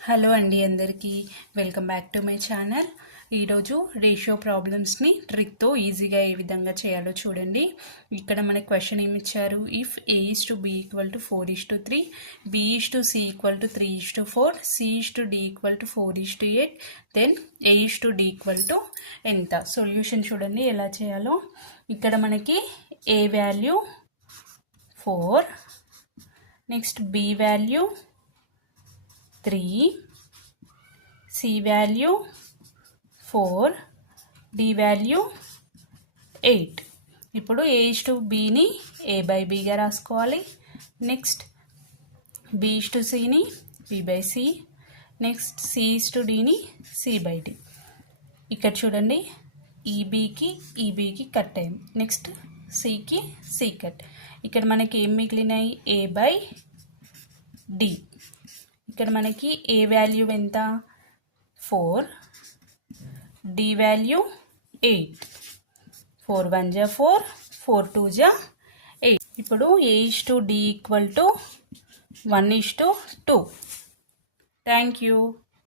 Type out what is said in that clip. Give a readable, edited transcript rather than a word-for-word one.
Hello అండి అందరికీ welcome back to my channel. ఈరోజు రేషియో ప్రాబ్లమ్స్ని ట్రిక్తో ఈజీగా ఏ విధంగా చేయాలో చూడండి. ఇక్కడ మనకి క్వశ్చన్ ఏమి ఇచ్చారు, if A:B = 4:3, B:C = 3:4, C:D = 4:8, then A:D ఎంత? సొల్యూషన్ చూడండి ఎలా చేయాలో. ఇక్కడ మనకి A value 4, next B value 3, C value 4, D value 8. ఇప్పుడు A:Bని A/Bగా రాసుకోవాలి. నెక్స్ట్ B:Cని B/C, నెక్స్ట్ C:Dని C/D. ఇక్కడ చూడండి ఈబీకి కట్ అయింది, నెక్స్ట్ సికి సి కట్. ఇక్కడ మనకి ఏం మిగిలినాయి, A/D. ఇక్కడ మనకి ఏ వాల్యూ ఎంత, 4, D వాల్యూ 8. 4 1 = 4, 4 2 = 8. ఇప్పుడు A:D = 1:2. Thank you.